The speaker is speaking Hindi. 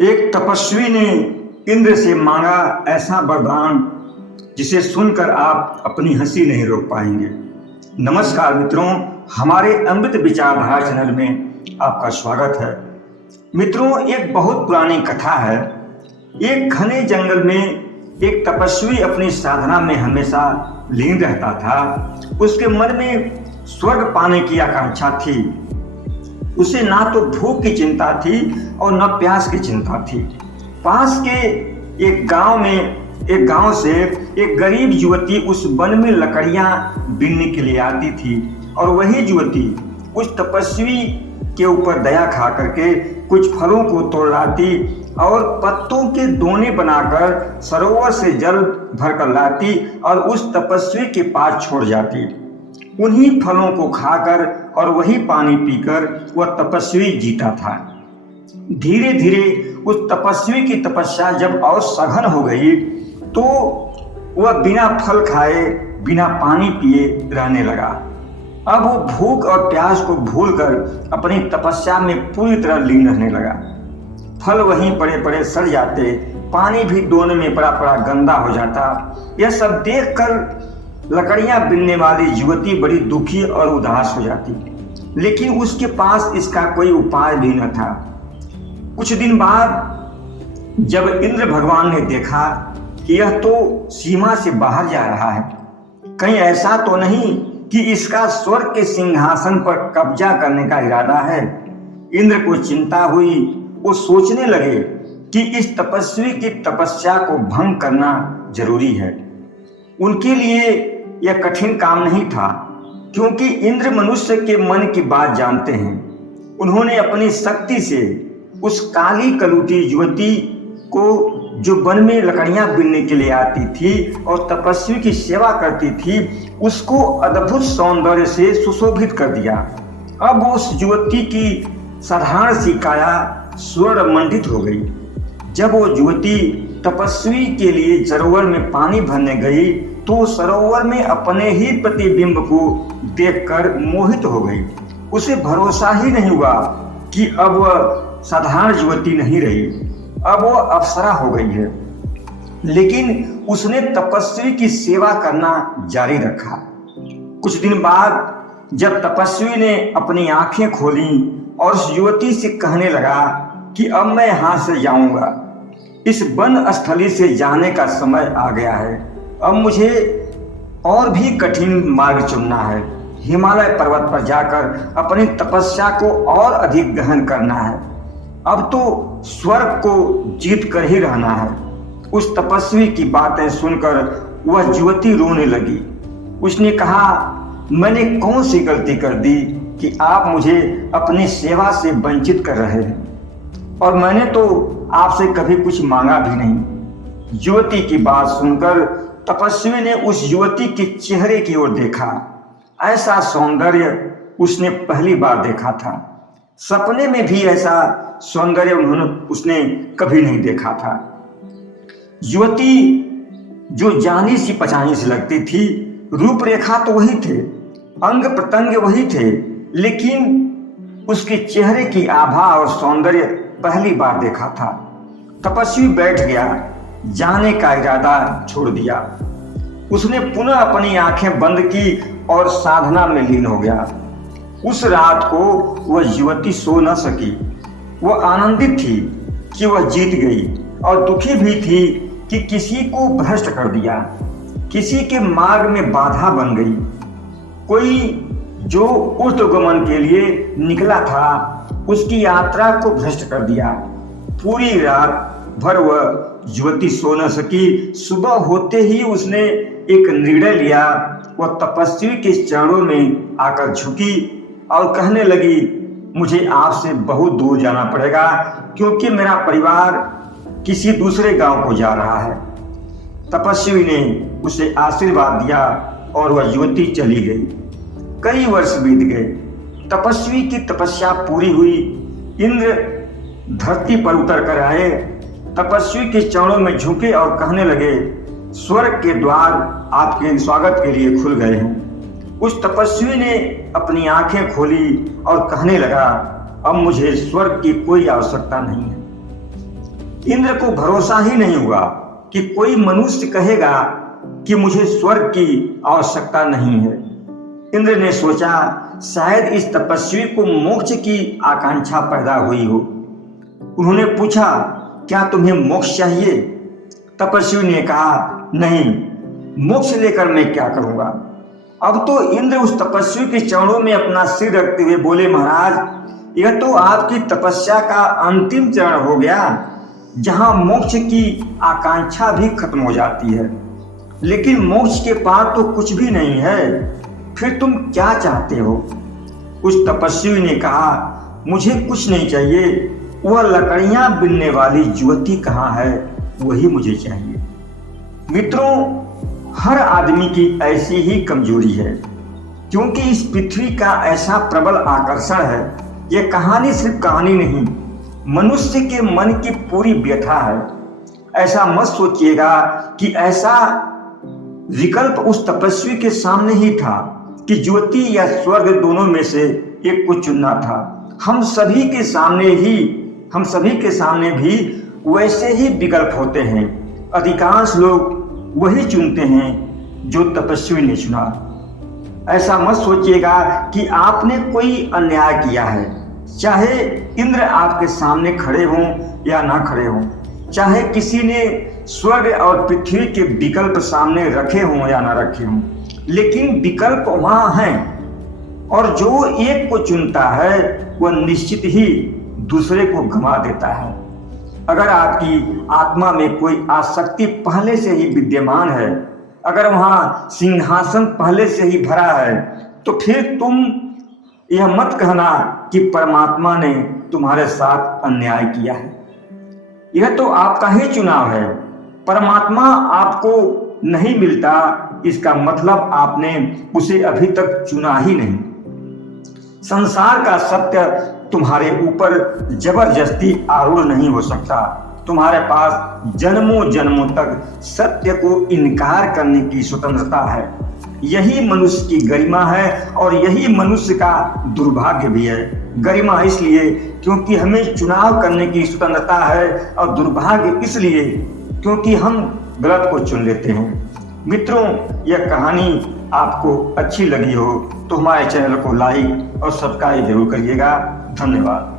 एक तपस्वी ने इंद्र से मांगा ऐसा वरदान जिसे सुनकर आप अपनी हंसी नहीं रोक पाएंगे। नमस्कार मित्रों, हमारे अमृत विचारधारा चैनल में आपका स्वागत है। मित्रों, एक बहुत पुरानी कथा है। एक घने जंगल में एक तपस्वी अपनी साधना में हमेशा लीन रहता था। उसके मन में स्वर्ग पाने की आकांक्षा थी। उसे ना तो भूख की चिंता थी और न प्यास की चिंता थी। पास के एक गांव से एक गरीब युवती उस वन में लकड़ियां बीनने के लिए आती थी और वही युवती उस तपस्वी के ऊपर दया खा करके कुछ फलों को तोड़ लाती और पत्तों के दोने बनाकर सरोवर से जल भरकर लाती और उस तपस्वी के पास छोड़ जाती। उन्हीं फलों को खाकर और वही पानी पीकर वह तपस्वी जीता था। धीरे धीरे उस तपस्वी की तपस्या जब और सघन हो गई तो वह बिना फल खाए बिना पानी पिए रहने लगा। अब वो भूख और प्यास को भूलकर अपनी तपस्या में पूरी तरह लीन रहने लगा। फल वहीं पड़े पड़े सड़ जाते, पानी भी दोनों में पड़ा पड़ा गंदा हो जाता। यह सब देखकर लकड़ियां बीनने वाली युवती बड़ी दुखी और उदास हो जाती, लेकिन उसके पास इसका कोई उपाय भी न था। कुछ दिन बाद जब इंद्र भगवान ने देखा कि यह तो सीमा से बाहर जा रहा है, कहीं ऐसा तो नहीं कि इसका स्वर्ग के सिंहासन पर कब्जा करने का इरादा है। इंद्र को चिंता हुई। वो सोचने लगे कि इस तपस्वी की तपस्या को भंग करना जरूरी है। उनके लिए यह कठिन काम नहीं था, क्योंकि इंद्र मनुष्य के मन की बात जानते हैं। उन्होंने अपनी शक्ति से उस काली कलूटी युवती को, जो वन में लकड़ियां बीनने के लिए आती थी और तपस्वी की सेवा करती थी, उसको अद्भुत सौंदर्य से सुशोभित कर दिया। अब उस युवती की साधारण सी काया स्वर्ण मंडित हो गई। जब वो युवती तपस्वी के लिए सरोवर में पानी भरने गई तो सरोवर में अपने ही प्रतिबिंब को देखकर मोहित हो गई। उसे भरोसा ही नहीं हुआ कि अब वह साधारण युवती नहीं रही, अब वह अप्सरा हो गई है। लेकिन उसने तपस्वी की सेवा करना जारी रखा। कुछ दिन बाद जब तपस्वी ने अपनी आंखें खोली और उस युवती से कहने लगा कि अब मैं यहाँ से जाऊंगा, इस वन स्थली से जाने का समय आ गया है। अब मुझे और भी कठिन मार्ग चुनना है। हिमालय पर्वत पर जाकर अपनी तपस्या को और अधिक गहन करना है। अब तो स्वर्ग को जीत कर ही रहना है। उस तपस्वी की बातें सुनकर वह युवती रोने लगी। उसने कहा, मैंने कौन सी गलती कर दी कि आप मुझे अपनी सेवा से वंचित कर रहे हैं, और मैंने तो आपसे कभी कुछ मांगा भी नहीं। युवती की बात सुनकर तपस्वी ने उस युवती के चेहरे की ओर देखा। ऐसा सौंदर्य उसने पहली बार देखा था। सपने में भी ऐसा सौंदर्य उसने कभी नहीं देखा था। युवती जो जानी सी पहचानी सी लगती थी, रूपरेखा तो वही थे, अंग प्रत्यंग वही थे, लेकिन उसके चेहरे की आभा और सौंदर्य पहली बार देखा था। तपस्वी बैठ गया, जाने का इरादा छोड़ दिया। उसने पुनः अपनी आंखें बंद की और साधना में लीन हो गया। उस रात को वह युवती सो न सकी। वह आनंदित थी कि वह जीत गई और दुखी भी थी कि किसी को भ्रष्ट कर दिया, किसी के मार्ग में बाधा बन गई। कोई जो ऊर्ध्वगमन के लिए निकला था, उसकी यात्रा को भ्रष्ट कर दिया। पूरी रात भर वह युवती सो न सकी। सुबह होते ही उसने एक निर्णय लिया। वह तपस्वी के चरणों में आकर झुकी और कहने लगी, मुझे आपसे बहुत दूर जाना पड़ेगा, क्योंकि मेरा परिवार किसी दूसरे गांव को जा रहा है। तपस्वी ने उसे आशीर्वाद दिया और वह युवती चली गई। कई वर्ष बीत गए। तपस्वी की तपस्या पूरी हुई। इंद्र धरती पर उतर कर आए, तपस्वी के चरणों में झुके और कहने लगे, स्वर्ग के द्वार आपके स्वागत के लिए खुल गए हैं। उस तपस्वी ने अपनी आंखें खोली और कहने लगा, अब मुझे स्वर्ग की कोई आवश्यकता नहीं है। इंद्र को भरोसा ही नहीं हुआ कि कोई मनुष्य कहेगा कि मुझे स्वर्ग की आवश्यकता नहीं है। इंद्र ने सोचा शायद इस तपस्वी को मोक्ष की आकांक्षा पैदा हुई हो। उन्होंने पूछा, क्या तुम्हें मोक्ष चाहिए? तपस्वी ने कहा, नहीं, मोक्ष लेकर मैं क्या करूंगा। अब तो इंद्र उस तपस्वी के चरणों में अपना सिर रखते हुए बोले, महाराज, यह तो आपकी तपस्या का अंतिम चरण हो गया, जहां मोक्ष की आकांक्षा भी खत्म हो जाती है। लेकिन मोक्ष के पार तो कुछ भी नहीं है, फिर तुम क्या चाहते हो? उस तपस्वी ने कहा, मुझे कुछ नहीं चाहिए, वह लकड़ियां बिनने वाली युवती कहाँ है, वही मुझे चाहिए। मित्रों, हर आदमी की ऐसी ही कमजोरी है, क्योंकि इस पृथ्वी का ऐसा प्रबल आकर्षण है। यह कहानी सिर्फ कहानी नहीं, मनुष्य के मन की पूरी व्यथा है। ऐसा मत सोचिएगा कि ऐसा विकल्प उस तपस्वी के सामने ही था कि ज्योति या स्वर्ग दोनों में से एक को चुनना था। हम सभी के सामने भी वैसे ही विकल्प होते हैं। अधिकांश लोग वही चुनते हैं जो तपस्वी ने चुना। ऐसा मत सोचिएगा कि आपने कोई अन्याय किया है, चाहे इंद्र आपके सामने खड़े हों या ना खड़े हों, चाहे किसी ने स्वर्ग और पृथ्वी के विकल्प सामने रखे हों या ना रखे हों, लेकिन विकल्प वहां हैं और जो एक को चुनता है वह निश्चित ही दूसरे को गंवा देता है। अगर आपकी आत्मा में कोई आसक्ति पहले से ही विद्यमान है, अगर वहां सिंहासन पहले से ही भरा है, तो फिर तुम यह मत कहना कि परमात्मा ने तुम्हारे साथ अन्याय किया है। यह तो आपका ही चुनाव है। परमात्मा आपको नहीं मिलता, इसका मतलब आपने उसे अभी तक चुना ही नहीं। संसार का सत्य तुम्हारे ऊपर जबरदस्ती आरूढ़ नहीं हो सकता। तुम्हारे पास जन्मों जन्मों तक सत्य को इनकार करने की स्वतंत्रता है। यही मनुष्य की गरिमा है और यही मनुष्य का दुर्भाग्य भी है। गरिमा इसलिए क्योंकि हमें चुनाव करने की स्वतंत्रता है और दुर्भाग्य इसलिए क्योंकि हम गलत को चुन लेते हैं। मित्रों, यह कहानी आपको अच्छी लगी हो तो हमारे चैनल को लाइक और सब्सक्राइब जरूर करिएगा। धन्यवाद।